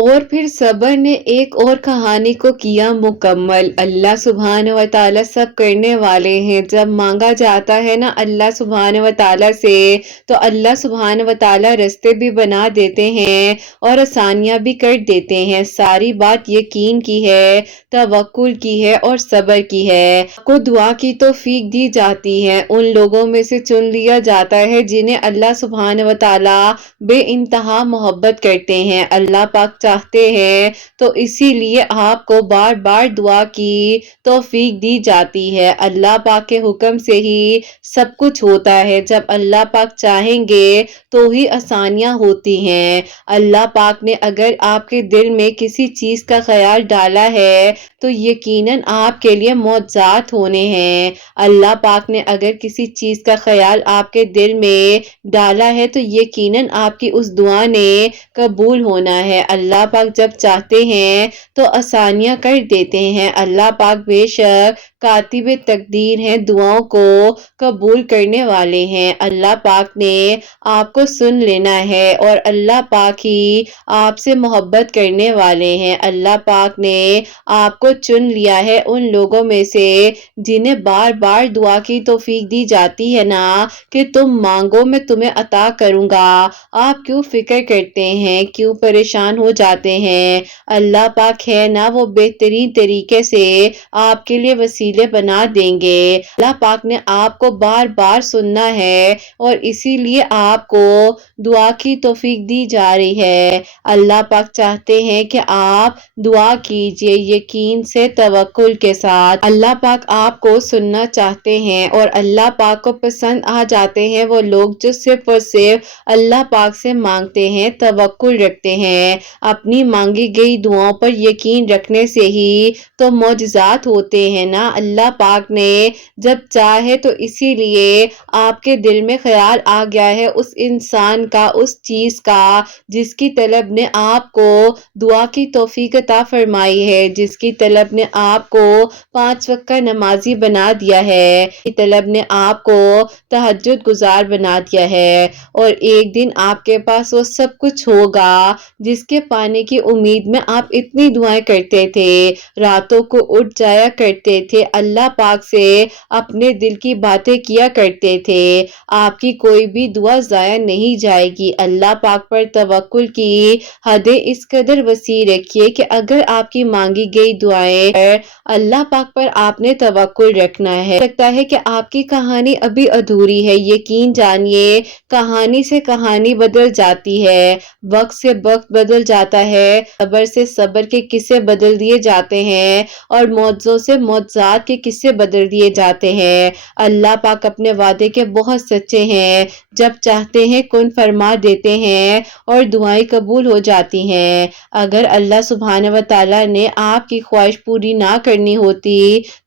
اور پھر صبر نے ایک اور کہانی کو کیا مکمل۔ اللہ سبحانہ و تعالیٰ سب کرنے والے ہیں۔ جب مانگا جاتا ہے نا اللہ سبحانہ و تعالیٰ سے تو اللہ سبحانہ و تعالیٰ رستے بھی بنا دیتے ہیں اور آسانیاں بھی کر دیتے ہیں۔ ساری بات یقین کی ہے، توکل کی ہے اور صبر کی ہے۔ آپ کو دعا کی توفیق دی جاتی ہے، ان لوگوں میں سے چن لیا جاتا ہے جنہیں اللہ سبحانہ و تعالیٰ بے انتہا محبت کرتے ہیں۔ اللہ پاک چاہتے ہیں تو اسی لیے آپ کو بار بار دعا کی توفیق دی جاتی ہے۔ اللہ پاک کے حکم سے ہی سب کچھ ہوتا ہے۔ جب اللہ پاک چاہیں گے تو ہی آسانیاں ہوتی ہیں۔ اللہ پاک نے اگر آپ کے دل میں کسی چیز کا خیال ڈالا ہے تو یقیناً آپ کے لیے معجزات ہونے ہیں۔ اللہ پاک نے اگر کسی چیز کا خیال آپ کے دل میں ڈالا ہے تو یقیناً آپ کی اس دعا نے قبول ہونا ہے۔ اللہ پاک جب چاہتے ہیں تو آسانیاں کر دیتے ہیں۔ اللہ پاک بے شک کاتب تقدیر ہیں، دعاؤں کو قبول کرنے والے ہیں۔ اللہ پاک نے آپ کو سن لینا ہے اور اللہ پاک ہی آپ سے محبت کرنے والے ہیں۔ اللہ پاک نے آپ کو چن لیا ہے ان لوگوں میں سے جنہیں بار بار دعا کی توفیق دی جاتی ہے نا کہ تم مانگو میں تمہیں عطا کروں گا۔ آپ کیوں فکر کرتے ہیں، کیوں پریشان ہو جاتے ہیں؟ اللہ پاک ہے نا وہ بہترین طریقے سے آپ کے لیے وسیلے بنا دیں گے۔ اللہ پاک نے آپ کو بار بار سننا ہے اور اسی لیے آپ کو دعا کی توفیق دی جا رہی ہے۔ اللہ پاک چاہتے ہیں کہ آپ دعا کیجئے یقین سے، توکل کے ساتھ۔ اللہ پاک آپ کو سننا چاہتے ہیں اور اللہ پاک کو پسند آ جاتے ہیں وہ لوگ جو صرف اور صرف اللہ پاک سے مانگتے ہیں، توکل رکھتے ہیں۔ اپنی مانگی گئی دعاؤں پر یقین رکھنے سے ہی تو معجزات ہوتے ہیں نا۔ اللہ پاک نے جب چاہے تو اسی لیے آپ کے دل میں خیال آ گیا ہے اس انسان کا، اس چیز کا جس کی طلب نے آپ کو دعا کی توفیق عطا فرمائی ہے، جس کی طلب نے آپ کو 5 وقت کا نمازی بنا دیا ہے، جس کی طلب نے آپ کو تہجد گزار بنا دیا ہے، اور ایک دن آپ کے پاس وہ سب کچھ ہوگا جس کے پانے کی امید میں آپ اتنی دعائیں کرتے تھے، راتوں کو اٹھ جایا کرتے تھے، اللہ پاک سے اپنے دل کی باتیں کیا کرتے تھے۔ آپ کی کوئی بھی دعا ضائع نہیں جائے گی۔ اللہ پاک پر توکل کی حدیں اس قدر وسیع رکھیے کہ اگر آپ کی مانگی گئی دعائیں اللہ پاک پر آپ نے توکل رکھنا ہے۔ لگتا ہے کہ آپ کی کہانی ابھی ادھوری ہے، یقین جانیے کہانی سے کہانی بدل جاتی ہے، وقت سے وقت بدل جاتا ہے، صبر سے صبر کے قصے بدل دیے جاتے ہیں اور معجزوں سے معجزات کے قصے بدل دیے جاتے ہیں۔ اللہ پاک اپنے وعدے کے بہت سچے ہیں، جب چاہتے ہیں کن فرما دیتے ہیں اور دعائیں قبول ہو جاتی ہیں۔ اگر اللہ سبحانہ و تعالیٰ نے آپ کی خواہش پوری نہ کرنی ہوتی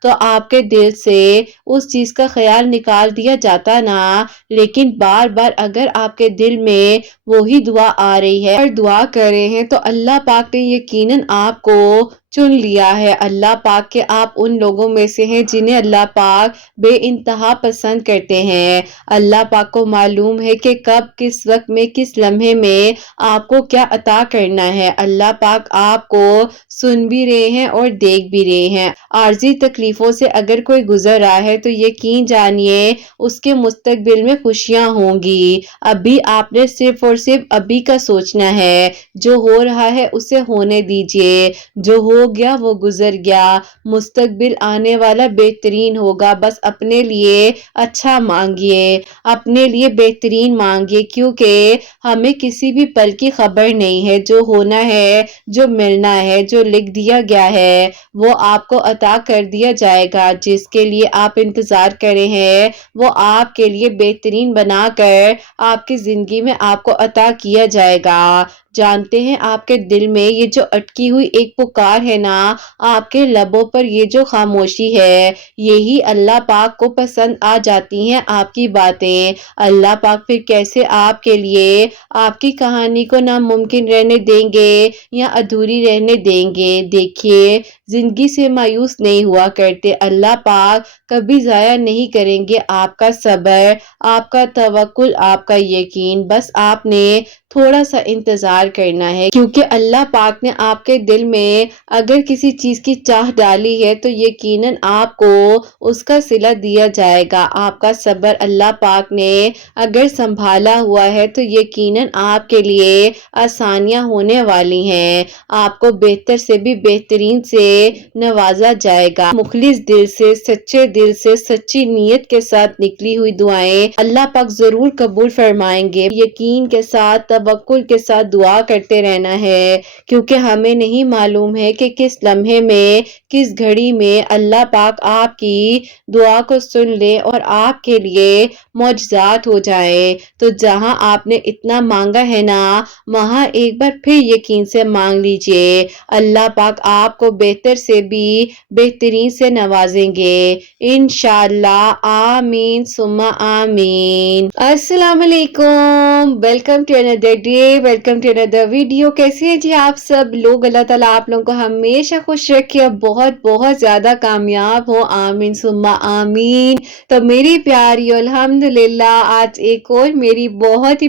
تو آپ کے دل سے اس چیز کا خیال نکال دیا جاتا نا، لیکن بار بار اگر آپ کے دل میں وہی دعا آ رہی ہے اور دعا کر رہے ہیں تو اللہ پاک نے یقیناً آپ کو چن لیا ہے۔ اللہ پاک کے آپ ان لوگوں میں سے ہیں جنہیں اللہ پاک بے انتہا پسند کرتے ہیں۔ اللہ پاک کو معلوم ہے کہ کب، کس وقت میں، کس لمحے میں آپ کو کیا عطا کرنا ہے۔ اللہ پاک آپ کو سن بھی رہے ہیں اور دیکھ بھی رہے ہیں۔ عارضی تکلیفوں سے اگر کوئی گزر رہا ہے تو یقین جانیے اس کے مستقبل میں خوشیاں ہوں گی۔ ابھی آپ نے صرف اور صرف ابھی کا سوچنا ہے، جو ہو رہا ہے اسے ہونے دیجئے، جو ہو گیا وہ گزر گیا، مستقبل آنے والا بہترین ہوگا۔ بس اپنے لیے اچھا مانگیے، اپنے لیے بہترین مانگیے، کیونکہ ہمیں کسی بھی پل کی خبر نہیں ہے۔ جو ہونا ہے، جو ملنا ہے، جو لکھ دیا گیا ہے وہ آپ کو عطا کر دیا جائے گا۔ جس کے لیے آپ انتظار کر رہے ہیں وہ آپ کے لیے بہترین بنا کر آپ کی زندگی میں آپ کو عطا کیا جائے گا۔ جانتے ہیں آپ کے دل میں یہ جو اٹکی ہوئی ایک پکار ہے نا، آپ کے لبوں پر یہ جو خاموشی ہے، یہی اللہ پاک کو پسند آ جاتی ہیں آپ کی باتیں۔ اللہ پاک پھر کیسے آپ کے لیے آپ کی کہانی کو ناممکن رہنے دیں گے یا ادھوری رہنے دیں گے۔ دیکھیے زندگی سے مایوس نہیں ہوا کرتے، اللہ پاک کبھی ضائع نہیں کریں گے آپ کا صبر، آپ کا توکل، آپ کا یقین۔ بس آپ نے تھوڑا سا انتظار انتظار کرنا ہے، کیونکہ اللہ پاک نے آپ کے دل میں اگر کسی چیز کی چاہ ڈالی ہے تو یقیناً آپ کو اس کا صلہ دیا جائے گا۔ آپ کا صبر اللہ پاک نے اگر سنبھالا ہوا ہے تو یقیناً آپ کے لیے آسانیاں ہونے والی ہیں، آپ کو بہتر سے بھی بہترین سے نوازا جائے گا۔ مخلص دل سے، سچے دل سے، سچی نیت کے ساتھ نکلی ہوئی دعائیں اللہ پاک ضرور قبول فرمائیں گے۔ یقین کے ساتھ، توکل کے ساتھ دعا کرتے رہنا ہے، کیونکہ ہمیں نہیں معلوم ہے کہ کس لمحے میں، کس گھڑی میں اللہ پاک آپ کی دعا کو سن لے اور آپ کے لیے معجزات ہو جائیں۔ تو جہاں آپ نے اتنا مانگا ہے نا، وہاں ایک بار پھر یقین سے مانگ لیجئے، اللہ پاک آپ کو بہتر سے بھی بہترین سے نوازیں گے انشاءاللہ۔ آمین ثم آمین۔ السلام علیکم، ویلکم ٹو اندر ڈے، ویلکم ٹو اندر ویڈیو۔ کیسے ہیں جی آپ سب لوگ؟ اللہ تعالیٰ آپ لوگوں کو ہمیشہ خوش رکھے اور بہت بہت زیادہ کامیاب ہو، آمین ثم آمین۔ تو میری پیاریو، الحمدللہ آج ایک اور میری بہت ہی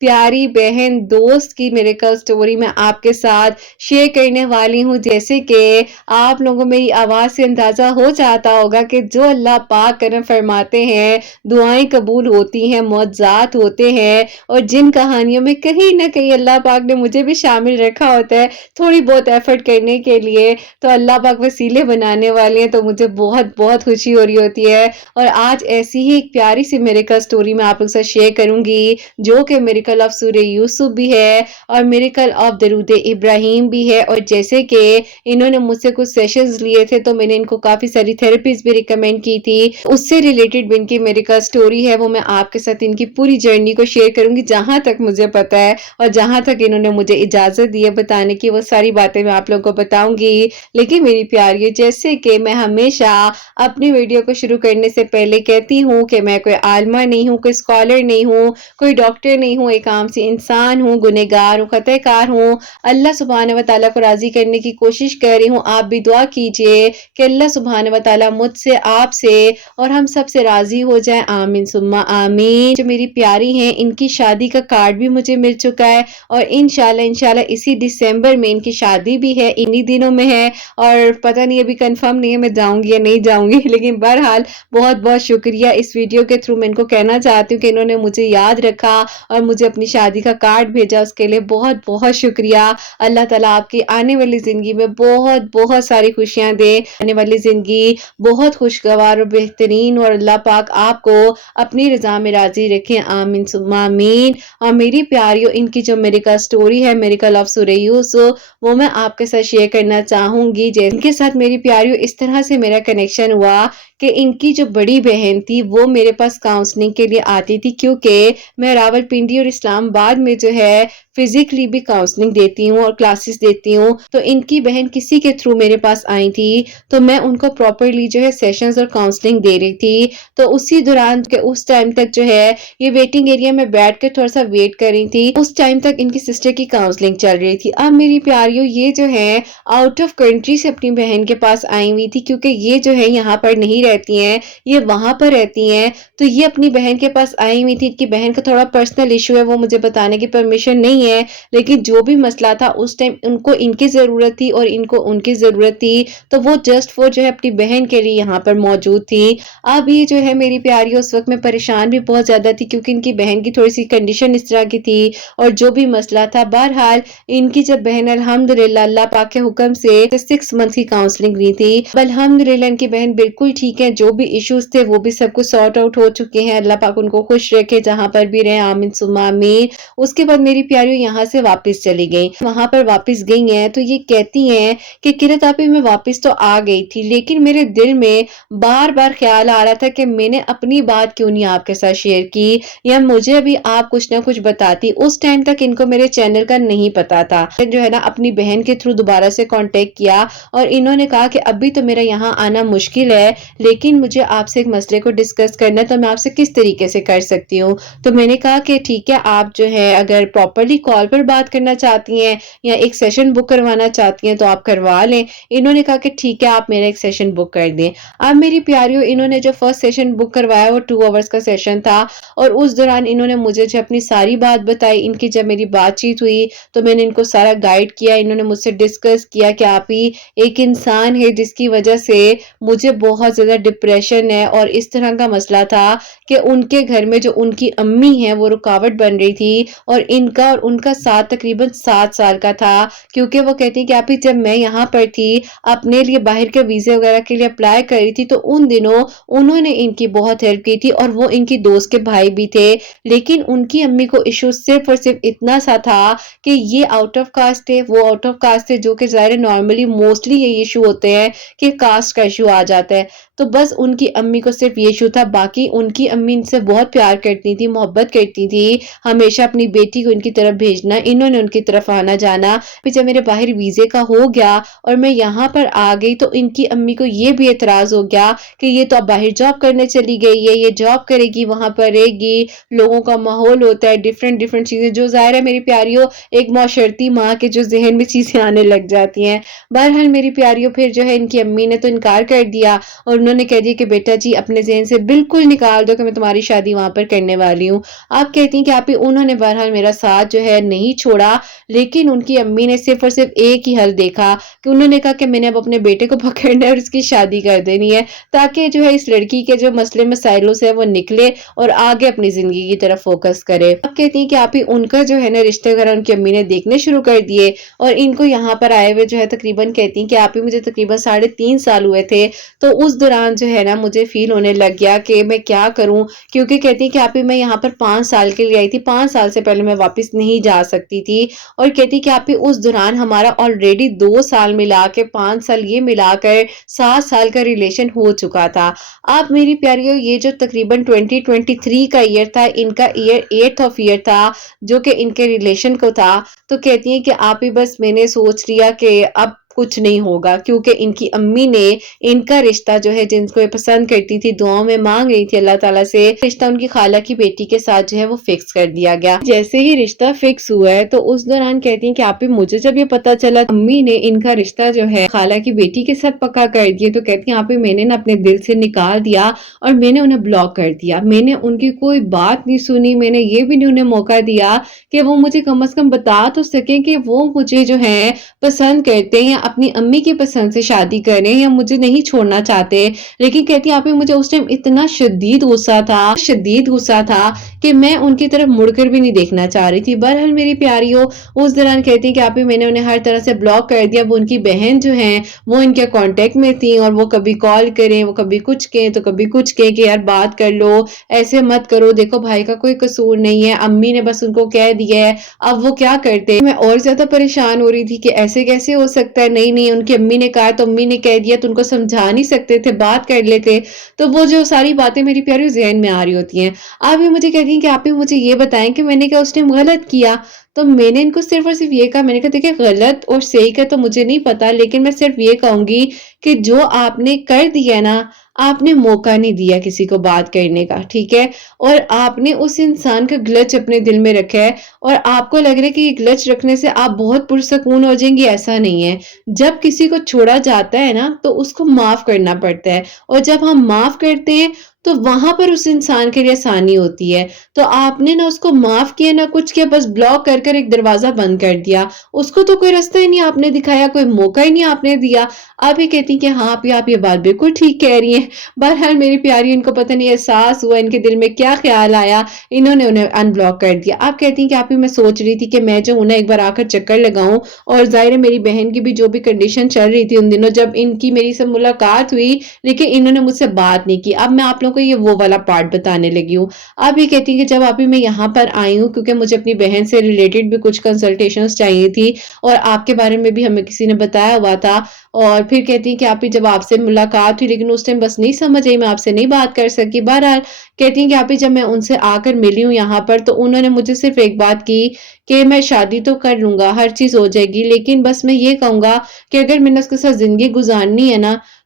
پیاری بہن دوست کی میریکل سٹوری میں آپ کے ساتھ شیئر کرنے والی ہوں۔ جیسے کہ آپ لوگوں میری آواز سے اندازہ ہو جاتا ہوگا کہ جو اللہ پاک کرم فرماتے ہیں، دعائیں قبول ہوتی ہیں، معجزات ہوتے ہیں، اور جن کہانیوں میں کہیں نہ کہیں اللہ پاک نے مجھے بھی شامل رکھا ہوتا ہے تھوڑی بہت ایفرٹ کرنے کے لیے، تو اللہ پاک وسیلے بنانے والے ہیں، تو مجھے بہت بہت خوشی ہو رہی ہوتی ہے۔ اور آج ایسی ہی ایک پیاری سی میریکل سٹوری میں آپ لوگ سے شیئر کروں گی، جو کہ میریکل آف سورہ یوسف بھی ہے اور میریکل آف درود ابراہیم بھی ہے۔ اور جیسے کہ انہوں نے مجھ سے کچھ سیشنز لیے تھے تو میں نے ان کو کافی ساری تھراپیز بھی ریکمینڈ کی تھی، اس سے ریلیٹڈ بھی ان کی میریکل سٹوری ہے، وہ میں آپ کے ساتھ ان کی پوری جرنی کو شیئر کروں گی جہاں تک مجھے پتا ہے، اور جہاں تک انہوں نے مجھے اجازت دی ہے بتانے کی، وہ ساری باتیں میں آپ لوگوں کو بتاؤں گی۔ لیکن میری پیاریو، جیسے کہ میں ہمیشہ اپنی ویڈیو کو شروع کرنے سے پہلے کہتی ہوں کہ میں کوئی عالمہ نہیں ہوں، کوئی اسکالر نہیں ہوں، کوئی ڈاکٹر نہیں ہوں، ایک عام سی انسان ہوں، گنہگار ہوں، خطا کار ہوں، اللہ سبحانہ و تعالیٰ کو راضی کرنے کی کوشش کر رہی ہوں۔ آپ بھی دعا کیجئے کہ اللہ سبحانہ و تعالیٰ مجھ سے، آپ سے اور ہم سب سے راضی ہو جائے، آمین ثم آمین۔ جو میری پیاری ہیں، ان کی شادی کا کارڈ بھی مجھے مل چکا ہے، اور انشاءاللہ اسی دسمبر میں ان کی شادی بھی ہے، انہی دنوں میں ہے، اور پتہ نہیں ابھی کنفرم نہیں ہے میں جاؤں گی یا نہیں جاؤں گی، لیکن بہرحال بہت بہت شکریہ۔ اس ویڈیو کے تھرو میں ان کو کہنا چاہتی ہوں کہ انہوں نے مجھے یاد رکھا اور مجھے اپنی شادی کا کارڈ بھیجا، اس کے لیے بہت بہت شکریہ۔ اللہ تعالیٰ آپ کی آنے والی زندگی میں بہت بہت ساری خوشیاں دے، آنے والی زندگی بہت خوشگوار اور بہترین، اور اللہ پاک آپ کو اپنی رضا میں راضی رکھیں، آمین ثم آمین۔ اور میری پیاریو، ان کی جو میریکل سٹوری ہے، میریکل آف سورہ یوسف، وہ میں آپ کے ساتھ شیئر کرنا چاہوں گی۔ ان کے ساتھ میری پیاریو اس طرح سے میرا کنیکشن ہوا کہ ان کی جو بڑی بہن تھی وہ میرے پاس کاؤنسلنگ کے لیے آتی تھی، کیونکہ میں راولپنڈی اور اسلام آباد میں جو ہے فزیکلی بھی کاؤنسلنگ دیتی ہوں اور کلاسز دیتی ہوں، تو ان کی بہن کسی کے تھرو میرے پاس آئی تھی، تو میں ان کو پراپرلی جو ہے سیشنز اور کاؤنسلنگ دے رہی تھی۔ تو اسی دوران کہ اس ٹائم تک جو ہے یہ ویٹنگ ایریا میں بیٹھ کے تھوڑا سا ویٹ کر رہی تھی، اس ٹائم تک ان کی سسٹر کی کاؤنسلنگ چل رہی تھی۔ اب میری پیاریوں، یہ جو ہے آؤٹ آف کنٹری سے اپنی بہن کے پاس آئی ہوئی تھی، کیونکہ یہ جو ہے یہاں پر نہیں رہتی ہیں، یہ وہاں پر رہتی ہیں، تو یہ اپنی بہن کے پاس آئی ہوئی تھی۔ ان کی بہن کا تھوڑا پرسنل ایشو ہے، وہ مجھے بتانے کی پرمیشن نہیں ہے، لیکن جو بھی مسئلہ تھا اس ٹائم ان کو ان کی ضرورت تھی اور ان کو ان کی ضرورت تھی، تو وہ جسٹ وہ جو ہے اپنی بہن کے لیے یہاں پر موجود تھی۔ اب یہ جو ہے میری پیاری، اس وقت میں پریشان بھی بہت زیادہ تھی، کیونکہ ان کی بہن کی تھوڑی سی کنڈیشن اس طرح کی تھی اور جو بھی مسئلہ تھا، بہرحال ان کی جب بہن الحمدللہ اللہ پاک کے حکم سے 6 منتھ کی کاؤنسلنگ لی تھی، الحمدللہ ان کی بہن بالکل ٹھیک ہے، جو بھی ایشوز تھے وہ بھی سب کچھ سارٹ آؤٹ ہو چکے ہیں۔ اللہ پاک ان کو خوش رکھے جہاں پر بھی رہے، آمین ثم آمین۔ اس کے بعد میری پیاریوں یہاں سے واپس چلی گئی، وہاں پر واپس گئی ہیں تو یہ کہتی ہیں کہ قرۃ آپی میں واپس تو آ گئی تھی، لیکن میرے دل میں بار بار خیال آ رہا تھا کہ میں نے اپنی بات کیوں نہیں آپ کے ساتھ شیئر کی، یا مجھے بھی آپ کچھ نہ کچھ بتاتی۔ اس ٹائم تک ان کو میرے چینل کا نہیں پتا تھا، جو ہے نا اپنی بہن کے تھرو دوبارہ سے کانٹیکٹ کیا اور انہوں نے کہا کہ ابھی تو میرا یہاں آنا مشکل ہے، لیکن مجھے آپ سے ایک مسئلے کو ڈسکس کرنا ہے، تو میں آپ سے کس طریقے سے کر سکتی ہوں؟ تو میں نے کہا کہ ٹھیک ہے، آپ جو ہے اگر پراپرلی کال پر بات کرنا چاہتی ہیں یا ایک سیشن بک کروانا چاہتی ہیں تو آپ کروا لیں۔ انہوں نے کہا کہ ٹھیک ہے، آپ میرا ایک سیشن بک کر دیں۔ اب میری پیاریوں، انہوں نے جو فرسٹ سیشن بک کروایا وہ 2 آورز کا سیشن تھا، اور اس دوران انہوں نے مجھے جو اپنی ساری بات بتائی۔ ان کی جب میری بات چیت ہوئی تو میں نے ان کو سارا گائیڈ کیا، انہوں نے مجھ سے ڈسکس کیا کہ آپ ہی ایک انسان ہے جس کی وجہ سے مجھے بہت زیادہ ڈپریشن ہے، اور اس طرح کا مسئلہ تھا کہ ان کے گھر میں جو ان کی امی ہیں وہ رکاوٹ بن رہی تھی، اور ان کا ساتھ تقریباً 7 سال کا تھا، کیونکہ وہ کہتی ہیں کہ آپ ہی جب میں یہاں پر تھی اپنے لیے باہر کے ویزے وغیرہ کے لیے اپلائی کر رہی تھی، تو ان دنوں انہوں نے ان کی بہت ہیلپ کی تھی، اور وہ ان کی دوست کے بھائی بھی تھے، لیکن ان کی امی کو ایشو صرف اور صرف اتنا سا تھا کہ یہ آؤٹ آف کاسٹ ہے، وہ آؤٹ آف کاسٹ ہے، جو کہ ظاہر نارملی موسٹلی یہ ایشو ہوتے ہیں کہ کاسٹ کا ایشو آ جاتا ہے۔ تو بس ان کی امی کو صرف یہ ایشو تھا، باقی ان کی امی ان سے بہت پیار کرتی تھی، محبت کرتی تھی، ہمیشہ اپنی بیٹی کو ان کی طرف بھیجنا، انہوں نے ان کی طرف آنا جانا۔ پھر جب میرے باہر ویزے کا ہو گیا اور میں یہاں پر آ گئی تو ان کی امی کو یہ بھی اعتراض ہو گیا کہ یہ تو اب باہر جاب کرنے چلی گئی ہے، یہ جاب کرے گی، وہاں پر رہے گی، لوگوں کا ماحول ہوتا ہے، ڈیفرنٹ چیزیں، جو ظاہر ہے میری پیاریوں ایک معاشرتی ماں کے جو ذہن میں چیزیں آنے لگ جاتی ہیں۔ بہرحال میری پیاریوں، پھر جو ہے ان کی امی نے تو انکار کر دیا، اور انہوں نے کہہ دیا کہ بیٹا جی اپنے ذہن سے بالکل نکال دو کہ میں تمہاری شادی وہاں پر کرنے والی ہوں۔ آپ کہتی ہیں کہ آپ ہی انہوں نے بہرحال میرا ساتھ جو ہے نہیں چھوڑا، لیکن ان کی امی نے صرف اور صرف ایک ہی حل دیکھا کہ انہوں نے کہا کہ میں نے اب اپنے بیٹے کو پکڑنا ہے اور اس کی شادی کر دینی ہے، تاکہ جو ہے اس لڑکی کے جو مسئلے مسائلوں سے وہ نکلے اور آگے اپنی زندگی کی طرف فوکس کرے۔ اب کہتی ہیں کہ آپ ہی ان کا جو ہے نا رشتے وغیرہ ان کی امی نے دیکھنے شروع کر دیے، اور ان کو یہاں پر آئے ہوئے جو ہے تقریباً کہتی ہیں کہ آپ ہی مجھے تقریباً 3.5 سال ہوئے تھے، تو اس دوران جو ہے نا مجھے فیل ہونے لگ گیا کہ میں کیا کروں، کیونکہ کہتی ہیں کہ آپ ہی میں یہاں پر 5 سال کے لیے آئی تھی، 5 سال سے پہلے میں واپس نہیں جا سکتی تھی، اور کہتی کہ آپ ہی اس دوران ہمارا آلریڈی 2 سال ملا کے 5 سال یہ ملا کر 7 سال کا ریلیشن ہو چکا تھا۔ آپ میری پیاریوں، یہ جو تقریباً 2023 کا ایئر تھا، ان کا ایئر 8th آف ایئر تھا جو کہ ان کے ریلیشن کو تھا، تو کہتی ہیں کہ آپ ہی بس میں نے سوچ لیا کہ اب کچھ نہیں ہوگا، کیونکہ ان کی امی نے ان کا رشتہ جو ہے جن کو یہ پسند کرتی تھی، دعاؤں میں مانگ رہی تھی اللہ تعالیٰ سے، رشتہ ان کی خالہ کی بیٹی کے ساتھ جو ہے وہ فکس کر دیا گیا۔ جیسے ہی رشتہ فکس ہوا ہے تو اس دوران کہتی ہیں کہ آپ ہی مجھے جب یہ پتا چلا امی نے ان کا رشتہ جو ہے خالہ کی بیٹی کے ساتھ پکا کر دیا، تو کہتی ہیں آپ ہی میں نے نا اپنے دل سے نکال دیا اور میں نے انہیں بلاک کر دیا، میں نے ان کی کوئی بات نہیں سنی، میں نے یہ بھی نہیں انہیں موقع دیا کہ وہ مجھے کم از کم بتا تو سکیں کہ وہ مجھے جو ہے پسند کرتے ہیں یا اپنی امی کی پسند سے شادی کریں یا مجھے نہیں چھوڑنا چاہتے۔ لیکن کہتی ہیں آپ ہی مجھے اس ٹائم اتنا شدید غصہ تھا کہ میں ان کی طرف مڑ کر بھی نہیں دیکھنا چاہ رہی تھی۔ بہرحال میری پیاریوں، اس دوران کہتی ہیں کہ آپ ہی میں نے انہیں ہر طرح سے بلاک کر دیا، وہ ان کی بہن جو ہیں وہ ان کے کانٹیکٹ میں تھی، اور وہ کبھی کال کریں، وہ کبھی کچھ کہیں تو کبھی کچھ کہیں کہ یار بات کر لو، ایسے مت کرو، دیکھو بھائی کا کوئی قصور نہیں ہے، امی نے بس ان کو کہہ دیا ہے، اب وہ کیا کرتے۔ میں اور زیادہ پریشان ہو رہی تھی کہ ایسے کیسے ہو سکتا ہے، نہیں ان کی امی نے کہا تو امی نے کہہ دیا، تو ان کو سمجھا نہیں سکتے تھے، بات کر لیتے۔ تو وہ جو ساری باتیں میری پیاری ذہن میں آ رہی ہوتی ہیں۔ آپ بھی مجھے کہتی ہیں کہ آپ بھی مجھے یہ بتائیں کہ میں نے کیا اس ٹائم غلط کیا؟ تو میں نے ان کو صرف اور صرف یہ کہا، میں نے کہا دیکھیں غلط اور صحیح کا تو مجھے نہیں پتا، لیکن میں صرف یہ کہوں گی کہ جو آپ نے کر دیا نا، آپ نے موقع نہیں دیا کسی کو بات کرنے کا، ٹھیک ہے، اور آپ نے اس انسان کا گلچ اپنے دل میں رکھا ہے، اور آپ کو لگ رہا ہے کہ یہ گلچ رکھنے سے آپ بہت پرسکون ہو جائیں گی، ایسا نہیں ہے۔ جب کسی کو چھوڑا جاتا ہے نا تو اس کو معاف کرنا پڑتا ہے، اور جب ہم معاف کرتے ہیں تو وہاں پر اس انسان کے لیے آسانی ہوتی ہے۔ تو آپ نے نہ اس کو معاف کیا نہ کچھ کیا، بس بلاک کر کر ایک دروازہ بند کر دیا، اس کو تو کوئی رستہ ہی نہیں آپ نے دکھایا، کوئی موقع ہی نہیں آپ نے دیا۔ آپ ہی کہتی ہیں کہ ہاں آپ یہ بات بالکل ٹھیک کہہ رہی ہیں۔ بہرحال میری پیاری، ان کو پتہ نہیں احساس ہوا، ان کے دل میں کیا خیال آیا، انہوں نے انہیں ان بلاک کر دیا۔ آپ کہتی ہیں کہ آپ ہی میں سوچ رہی تھی کہ میں جو انہیں ایک بار آ کر چکر لگاؤں، اور ظاہر ہے میری بہن کی بھی جو بھی کنڈیشن چل رہی تھی ان دنوں، جب ان کی میری سے ملاقات ہوئی لیکن انہوں نے مجھ سے بات نہیں کی۔ اب میں آپ لوگوں کو یہ وہ والا پارٹ بتانے لگی ہوں۔ آپ یہ کہتی ہیں کہ جب آپ ہی میں یہاں پر آئی ہوں کیونکہ مجھے اپنی بہن سے ریلیٹڈ بھی کچھ کنسلٹیشنز چاہیے تھی، اور آپ کے بارے میں بھی ہمیں کسی نے بتایا ہوا تھا، اور پھر کہتی ہیں کہ آپ ہی جب آپ سے ملاقات ہوئی لیکن اس ٹائم بس نہیں سمجھ آئی، میں آپ سے نہیں بات کر سکی۔ بہرحال کہتی ہیں کہ آپ ہی جب میں ان سے آ کر ملی ہوں یہاں پر، تو انہوں نے مجھے صرف ایک بات کی کہ میں شادی تو کر لوں گا، ہر چیز ہو جائے گی، لیکن بس میں یہ کہوں گا کہ اگر میں نے اس کے ساتھ زندگی گزارنی ہے نا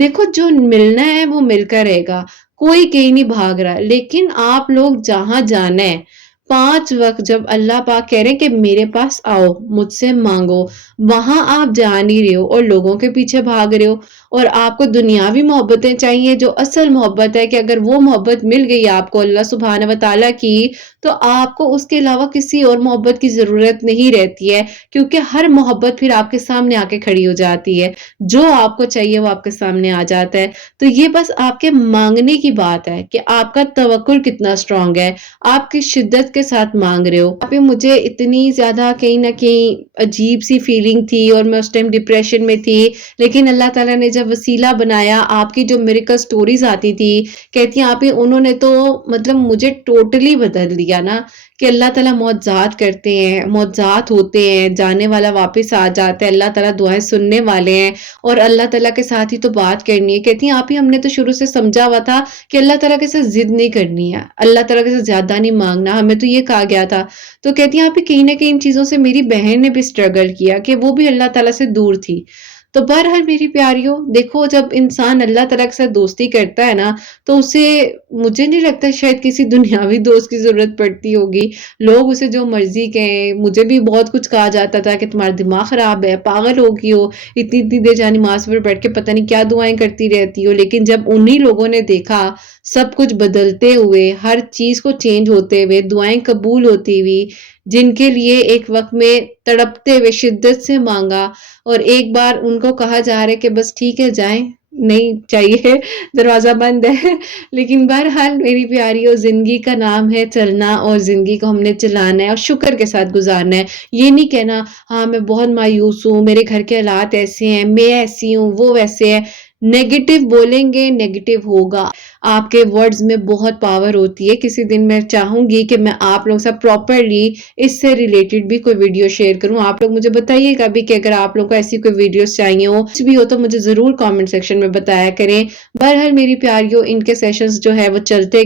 دیکھو جو ملنا ہے وہ مل کر رہے گا، کوئی کہیں نہیں بھاگ رہا، لیکن آپ لوگ جہاں جانا ہے 5 وقت جب اللہ پاک کہہ رہے ہیں کہ میرے پاس آؤ مجھ سے مانگو، وہاں آپ جا نہیں رہے ہو اور لوگوں کے پیچھے بھاگ رہے ہو، اور آپ کو دنیاوی محبتیں چاہیے جو اصل محبت ہے، کہ اگر وہ محبت مل گئی آپ کو اللہ سبحانہ و تعالیٰ کی، تو آپ کو اس کے علاوہ کسی اور محبت کی ضرورت نہیں رہتی ہے، کیونکہ ہر محبت پھر آپ کے سامنے آ کے کھڑی ہو جاتی ہے، جو آپ کو چاہیے وہ آپ کے سامنے آ جاتا ہے۔ تو یہ بس آپ کے مانگنے کی بات ہے کہ آپ کا توکل کتنا اسٹرانگ ہے، آپ کی شدت کے ساتھ مانگ رہے ہو۔ ابھی مجھے اتنی زیادہ کہیں نہ کہیں عجیب سی فیلنگ تھی اور میں اس ٹائم ڈپریشن میں تھی، لیکن اللہ تعالیٰ نے جب وسیلہ بنایا، آپ کی جو میریکل سٹوریز آتی تھی، کہتی ہیں آپ ہی انہوں نے تو مطلب مجھے ٹوٹلی بدل دیا نا، کہ اللہ تعالیٰ معجزات کرتے ہیں، معجزات ہوتے ہیں، جانے والا واپس آ جاتا ہے، اللہ تعالیٰ دعائیں سننے والے ہیں، اور اللہ تعالیٰ کے ساتھ ہی تو بات کرنی ہے۔ کہتی ہیں آپ ہی ہم نے تو شروع سے سمجھا ہوا تھا کہ اللہ تعالیٰ کے ساتھ ضد نہیں کرنی ہے، اللہ تعالیٰ کے ساتھ زیادہ نہیں مانگنا، ہمیں تو یہ کہا گیا تھا۔ تو کہتی ہیں آپ ہی کہیں نہ کہیں ان چیزوں سے میری بہن نے بھی سٹرگل کیا کہ وہ بھی اللہ تعالیٰ سے دور تھی۔ تو بہرحال میری پیاریوں، دیکھو جب انسان اللہ تعالیٰ کے ساتھ دوستی کرتا ہے نا، تو اسے مجھے نہیں لگتا شاید کسی دنیاوی دوست کی ضرورت پڑتی ہوگی۔ لوگ اسے جو مرضی کہیں، مجھے بھی بہت کچھ کہا جاتا تھا کہ تمہارا دماغ خراب ہے، پاگل ہو گئی ہو، اتنی اتنی دیر جا نماز پر بیٹھ کے پتہ نہیں کیا دعائیں کرتی رہتی ہو۔ لیکن جب انہی لوگوں نے دیکھا سب کچھ بدلتے ہوئے، ہر چیز کو چینج ہوتے ہوئے، دعائیں قبول ہوتی ہوئی، جن کے لیے ایک وقت میں تڑپتے ہوئے شدت سے مانگا، اور ایک بار ان کو کہا جا رہا ہے کہ بس ٹھیک ہے جائیں، نہیں چاہیے، دروازہ بند ہے۔ لیکن بہرحال میری پیاریوں، زندگی کا نام ہے چلنا، اور زندگی کو ہم نے چلانا ہے اور شکر کے ساتھ گزارنا ہے۔ یہ نہیں کہنا ہاں میں بہت مایوس ہوں، میرے گھر کے حالات ایسے ہیں، میں ایسی ہوں، وہ ویسے ہے۔ نیگیٹو بولیں گے نیگیٹو ہوگا۔ آپ کے ورڈز میں بہت پاور ہوتی ہے۔ کسی دن میں چاہوں گی کہ میں آپ لوگوں سے پراپرلی اس سے ریلیٹڈ بھی کوئی ویڈیو شیئر کروں۔ آپ لوگ مجھے بتائیے گا بھی کہ اگر آپ لوگوں کو ایسی کوئی ویڈیوز چاہیے ہو، کچھ بھی ہو تو مجھے ضرور کامنٹ سیکشن میں بتایا کریں۔ بہرحال میری پیاریوں، ان کے سیشنز جو ہے وہ چلتے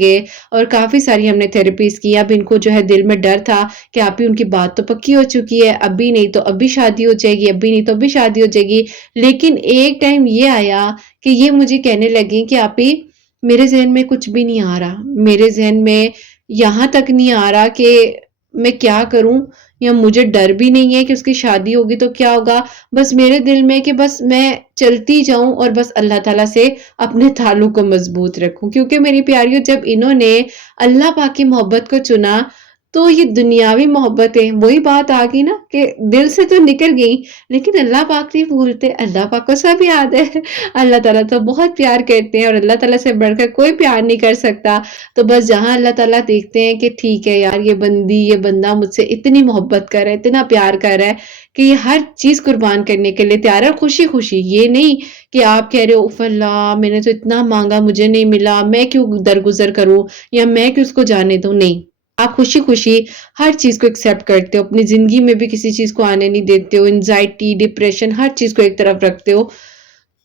گئے، اور کافی ساری ہم نے تھیراپیز کی۔ اب ان کو جو ہے دل میں ڈر تھا کہ آپ ہی ان کی بات تو پکی ہو چکی ہے، ابھی نہیں تو ابھی شادی ہو جائے گی، ابھی نہیں تو ابھی شادی ہو جائے گی۔ لیکن ایک ٹائم یہ آیا کہ یہ مجھے کہنے لگیں کہ آپ ہی میرے ذہن میں کچھ بھی نہیں آ رہا، میرے ذہن میں یہاں تک نہیں آ رہا کہ میں کیا کروں، یا مجھے ڈر بھی نہیں ہے کہ اس کی شادی ہوگی تو کیا ہوگا، بس میرے دل میں کہ بس میں چلتی جاؤں اور بس اللہ تعالیٰ سے اپنے تعلق کو مضبوط رکھوں۔ کیونکہ میری پیاریوں، جب انہوں نے اللہ پاک کی محبت کو چنا تو یہ دنیاوی محبتیں وہی بات آ گئی نا کہ دل سے تو نکل گئی، لیکن اللہ پاک نہیں بھولتے، اللہ پاک کو سب یاد ہے۔ اللہ تعالیٰ تو بہت پیار کرتے ہیں، اور اللہ تعالیٰ سے بڑھ کر کوئی پیار نہیں کر سکتا۔ تو بس جہاں اللہ تعالیٰ دیکھتے ہیں کہ ٹھیک ہے یار، یہ بندی، یہ بندہ مجھ سے اتنی محبت کر رہا ہے، اتنا پیار کر رہا ہے کہ یہ ہر چیز قربان کرنے کے لیے تیار ہے، خوشی خوشی۔ یہ نہیں کہ آپ کہہ رہے ہو اف اللہ میں نے تو اتنا مانگا مجھے نہیں ملا، میں کیوں درگزر کروں، یا میں کیوں اس کو جانے دوں۔ نہیں، آپ خوشی خوشی ہر چیز کو ایکسیپٹ کرتے ہو، اپنی زندگی میں بھی کسی چیز کو آنے نہیں دیتے ہو، انزائٹی، ڈپریشن، ہر چیز کو ایک طرف رکھتے ہو،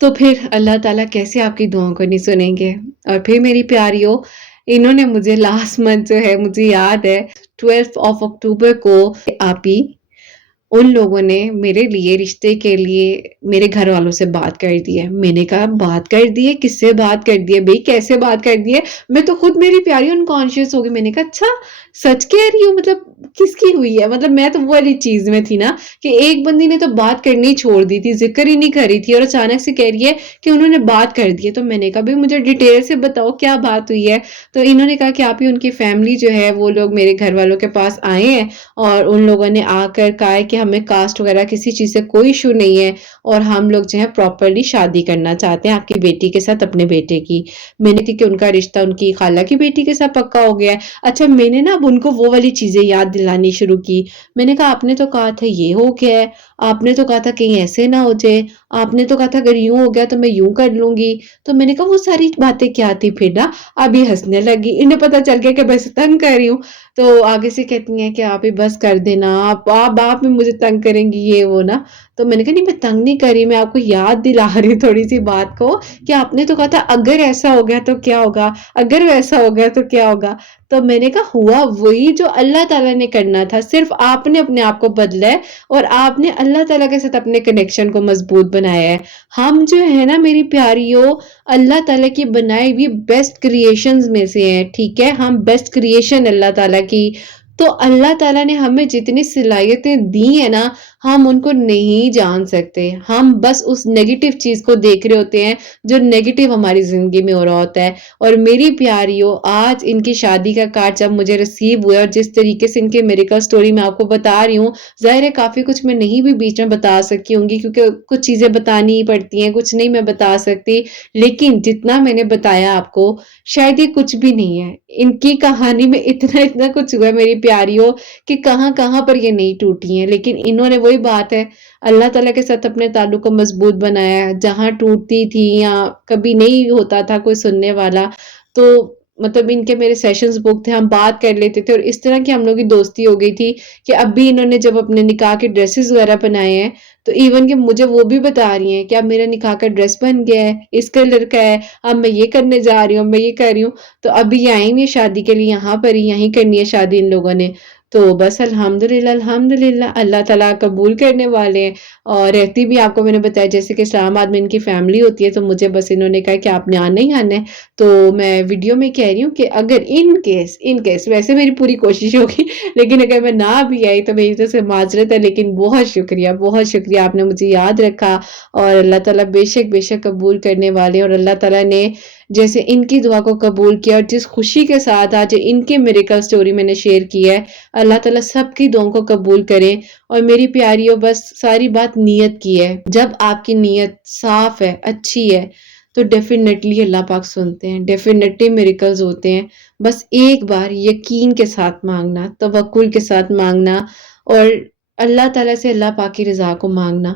تو پھر اللہ تعالیٰ کیسے آپ کی دعاؤں کو نہیں سنیں گے۔ اور پھر میری پیاریوں، انہوں نے مجھے لاسٹ منتھ جو ہے، مجھے یاد ہے 12 اکتوبر کو آپ ہی ان لوگوں نے میرے لیے رشتے کے لیے میرے گھر والوں سے بات کر دی ہے۔ میں نے کہا بات کر دی ہے، کس سے بات کر دی ہے بھئی، کیسے بات کر دی ہے؟ میں تو خود میری پیاری انکانشیس ہو گئی۔ میں نے کہا اچھا سچ کہہ رہی ہوں، مطلب کس کی ہوئی ہے؟ مطلب میں تو وہ والی چیز میں تھی نا کہ ایک بندی نے تو بات کرنی چھوڑ دی تھی، ذکر ہی نہیں کر رہی تھی، اور اچانک سے کہہ رہی ہے کہ انہوں نے بات کر دی ہے۔ تو میں نے کہا بھئی مجھے ڈیٹیل سے بتاؤ کیا بات ہوئی ہے؟ تو انہوں نے کہا کہ آپ ہی ان کی فیملی جو ہے وہ لوگ میرے گھر والوں کے پاس آئے ہیں، اور ان لوگوں نے آ کر کہا ہے کہ ہمیں کاسٹ وغیرہ کسی چیز سے کوئی ایشو نہیں ہے، اور ہم لوگ جو ہے پراپرلی شادی کرنا چاہتے ہیں آپ کی بیٹی کے ساتھ، اپنے بیٹے کی۔ میں نے تھی کہ ان کا رشتہ ان کی خالہ کی بیٹی کے ساتھ پکا ہو گیا ہے۔ اچھا میں نے نا اب ان کو وہ والی چیزیں یاد دلانی شروع کی۔ میں نے کہا آپ نے تو کہا تھا یہ ہو گیا ہے، آپ نے تو کہا تھا کہیں ایسے نہ ہو جائے، آپ نے تو کہا تھا اگر یوں ہو گیا تو میں یوں کر لوں گی۔ تو میں نے کہا وہ ساری باتیں کیا تھی پھر نا؟ اب یہ ہنسنے لگی، انہیں پتا چل گیا کہ میں اسے تنگ کر رہی ہوں۔ تو آگے سے کہتی ہیں کہ آپ ہی بس کر دینا، آپ بھی مجھے تنگ کریں گی، یہ وہ نا۔ تو میں نے کہا نہیں میں تنگ نہیں کر رہی, میں آپ کو یاد دلا رہی ہوں تھوڑی سی بات کو کہ آپ نے تو کہا تھا اگر ایسا ہو گیا تو کیا ہوگا, اگر ویسا ہو گیا تو کیا ہوگا. تو میں نے کہا ہوا وہی جو اللہ تعالیٰ نے کرنا تھا, صرف آپ نے اپنے آپ کو بدلا ہے اور آپ نے اللہ تعالیٰ کے ساتھ اپنے کنیکشن کو مضبوط بنایا ہے. ہم جو ہے نا میری پیاریوں, اللہ تعالیٰ کی بنائی ہوئی بیسٹ کریشنز میں سے ہیں, ٹھیک ہے, ہم بیسٹ کریشن اللہ تعالیٰ کی. تو اللہ تعالیٰ نے ہمیں جتنی صلاحیتیں دی ہیں نا, ہم ان کو نہیں جان سکتے. ہم بس اس نیگیٹو چیز کو دیکھ رہے ہوتے ہیں جو نیگیٹو ہماری زندگی میں ہو رہا ہوتا ہے. اور میری پیاریوں, آج ان کی شادی کا کارڈ جب مجھے ریسیو ہوا اور جس طریقے سے ان کی میریکل سٹوری میں آپ کو بتا رہی ہوں, ظاہر ہے کافی کچھ میں نہیں بھی بیچ میں بتا سکی ہوں گی کیونکہ کچھ چیزیں بتانی ہی پڑتی ہیں, کچھ نہیں میں بتا سکتی. لیکن جتنا میں نے بتایا آپ کو, شاید یہ کچھ بھی نہیں ہے. ان کی کہانی میں اتنا کچھ ہوا ہے میری پیاریوں کہ کہاں کہاں پر یہ نہیں ٹوٹی ہیں. لیکن انہوں نے وہی بات ہے, اللہ تعالیٰ کے ساتھ اپنے تعلق کو مضبوط بنایا ہے. جہاں ٹوٹتی تھی یا کبھی نہیں ہوتا تھا کوئی سننے والا, تو مطلب ان کے میرے سیشنز بک تھے, ہم بات کر لیتے تھے اور اس طرح کی ہم لوگ کی دوستی ہو گئی تھی کہ اب بھی انہوں نے جب اپنے نکاح کے ڈریسز وغیرہ بنائے ہیں تو ایون کہ مجھے وہ بھی بتا رہی ہیں کہ اب میرا نکاح کا ڈریس بن گیا ہے, اس کلر کا ہے, اب میں یہ کرنے جا رہی ہوں, میں یہ کر رہی ہوں. تو ابھی یہ آئی ہوئی شادی کے لیے یہاں پر ہی, یہیں کرنی ہے شادی ان لوگوں نے. تو بس الحمدللہ اللہ تعالیٰ قبول کرنے والے ہیں. اور رہتی بھی آپ کو میں نے بتایا جیسے کہ اسلام آباد میں ان کی فیملی ہوتی ہے, تو مجھے بس انہوں نے کہا کہ آپ نے آنا ہی آنا ہے. تو میں ویڈیو میں کہہ رہی ہوں کہ اگر ان کیس ویسے میری پوری کوشش ہوگی, لیکن اگر میں نہ بھی آئی تو میری طرف سے معذرت ہے. لیکن بہت شکریہ آپ نے مجھے یاد رکھا, اور اللہ تعالیٰ بے شک قبول کرنے والے. اور اللہ تعالیٰ نے جیسے ان کی دعا کو قبول کیا اور جس خوشی کے ساتھ آج ان کے میریکل سٹوری میں نے شیئر کی ہے, اللہ تعالیٰ سب کی دعاؤں کو قبول کرے. اور میری پیاریوں, بس ساری بات نیت کی ہے. جب آپ کی نیت صاف ہے, اچھی ہے, تو ڈیفینیٹلی اللہ پاک سنتے ہیں, ڈیفینیٹلی میریکلز ہوتے ہیں. بس ایک بار یقین کے ساتھ مانگنا, توکل کے ساتھ مانگنا, اور اللہ تعالیٰ سے اللہ پاک کی رضا کو مانگنا,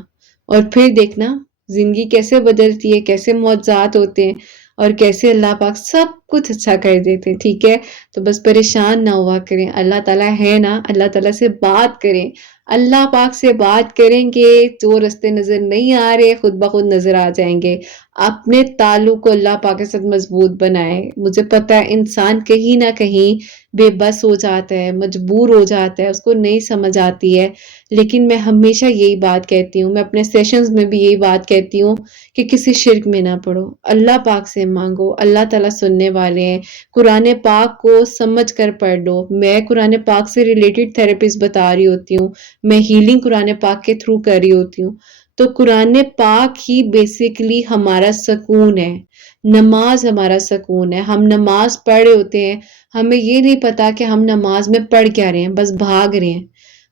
اور پھر دیکھنا زندگی کیسے بدلتی ہے, کیسے معجزات ہوتے ہیں, اور کیسے اللہ پاک سب کچھ اچھا کر دیتے ہیں. ٹھیک ہے, تو بس پریشان نہ ہوا کریں. اللہ تعالیٰ ہے نا, اللہ تعالیٰ سے بات کریں, اللہ پاک سے بات کریں گے, جو رستے نظر نہیں آ رہے خود بخود نظر آ جائیں گے. اپنے تعلق کو اللہ پاک کے ساتھ مضبوط بنائیں. مجھے پتا ہے انسان کہیں نہ کہیں بے بس ہو جاتا ہے, مجبور ہو جاتا ہے, اس کو نہیں سمجھ آتی ہے. لیکن میں ہمیشہ یہی بات کہتی ہوں, میں اپنے سیشنز میں بھی یہی بات کہتی ہوں کہ کسی شرک میں نہ پڑو, اللہ پاک سے مانگو, اللہ تعالیٰ سننے والے ہیں. قرآن پاک کو سمجھ کر پڑھ لو. میں قرآن پاک سے ریلیٹڈ تھراپیز بتا رہی ہوتی ہوں, میں ہیلنگ قرآن پاک کے تھرو کر رہی ہوتی ہوں. تو قرآن پاک ہی بیسیکلی ہمارا سکون ہے, نماز ہمارا سکون ہے. ہم نماز پڑھ رہے ہوتے ہیں, ہمیں یہ نہیں پتا کہ ہم نماز میں پڑھ کیا رہے ہیں, بس بھاگ رہے ہیں.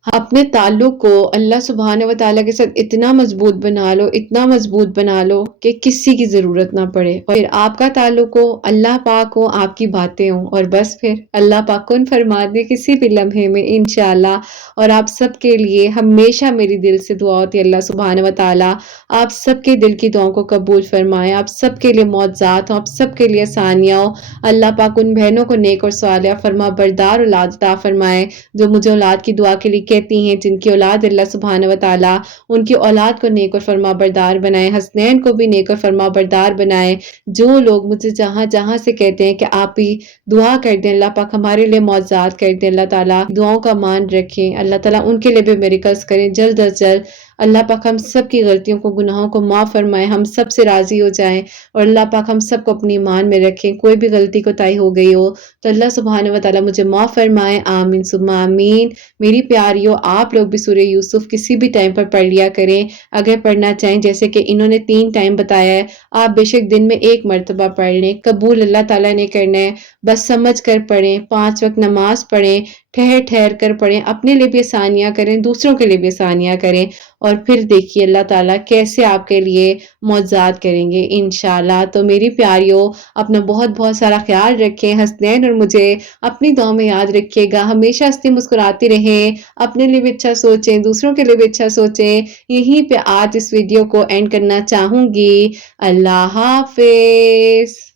اپنے تعلق کو اللہ سبحانہ و تعالیٰ کے ساتھ اتنا مضبوط بنا لو کہ کسی کی ضرورت نہ پڑے, اور پھر آپ کا تعلق ہو, اللہ پاک ہو, آپ کی باتیں ہوں, اور بس پھر اللہ پاک کن فرما دے کسی بھی لمحے میں انشاءاللہ. اور آپ سب کے لیے ہمیشہ میری دل سے دعا ہوتی ہے, اللہ سبحانہ و تعالیٰ آپ سب کے دل کی دعاؤں کو قبول فرمائے, آپ سب کے لیے معجزات ہوں, آپ سب کے لیے آسانیاں ہوں. اللہ پاک ان بہنوں کو نیک اور صالحہ فرما بردار اولاد عطا فرمائے جو مجھے اولاد کی دعا کے لیے کہتی ہیں, جن کی اولاد اللہ سبحانہ و تعالیٰ ان کی اولاد کو نیک اور فرما بردار بنائے, حسنین کو بھی نیک اور فرما بردار بنائے. جو لوگ مجھے جہاں سے کہتے ہیں کہ آپ ہی دعا کر دیں, اللہ پاک ہمارے لیے معجزات کر دیں, اللہ تعالیٰ دعاؤں کا مان رکھیں, اللہ تعالیٰ ان کے لیے بھی میریکلز کریں جلد از جلد. اللہ پاک ہم سب کی غلطیوں کو, گناہوں کو معاف فرمائے, ہم سب سے راضی ہو جائیں, اور اللہ پاک ہم سب کو اپنی ایمان میں رکھیں. کوئی بھی غلطی کوتاہی ہو گئی ہو تو اللہ سبحانہ و تعالیٰ مجھے معاف فرمائے, آمین ثم آمین. میری پیاریوں, آپ لوگ بھی سورہ یوسف کسی بھی ٹائم پر پڑھ لیا کریں اگر پڑھنا چاہیں, جیسے کہ انہوں نے 3 ٹائم بتایا ہے. آپ بے شک دن میں 1 مرتبہ پڑھ لیں, قبول اللہ تعالیٰ نے کرنا ہے. بس سمجھ کر پڑھیں, 5 وقت نماز پڑھیں, ٹھہر کر پڑھیں, اپنے لیے بھی آسانیاں کریں, دوسروں کے لیے بھی آسانیاں کریں, اور پھر دیکھیے اللہ تعالیٰ کیسے آپ کے لیے معجزات کریں گے انشاءاللہ. تو میری پیاریوں, اپنا بہت سارا خیال رکھیں. حسنین اور مجھے اپنی دعا میں یاد رکھیے گا, ہمیشہ ہنستے مسکراتی رہیں, اپنے لیے بھی اچھا سوچیں, دوسروں کے لیے بھی اچھا سوچیں. یہیں پہ آج اس ویڈیو کو اینڈ کرنا چاہوں گی. اللہ حافظ.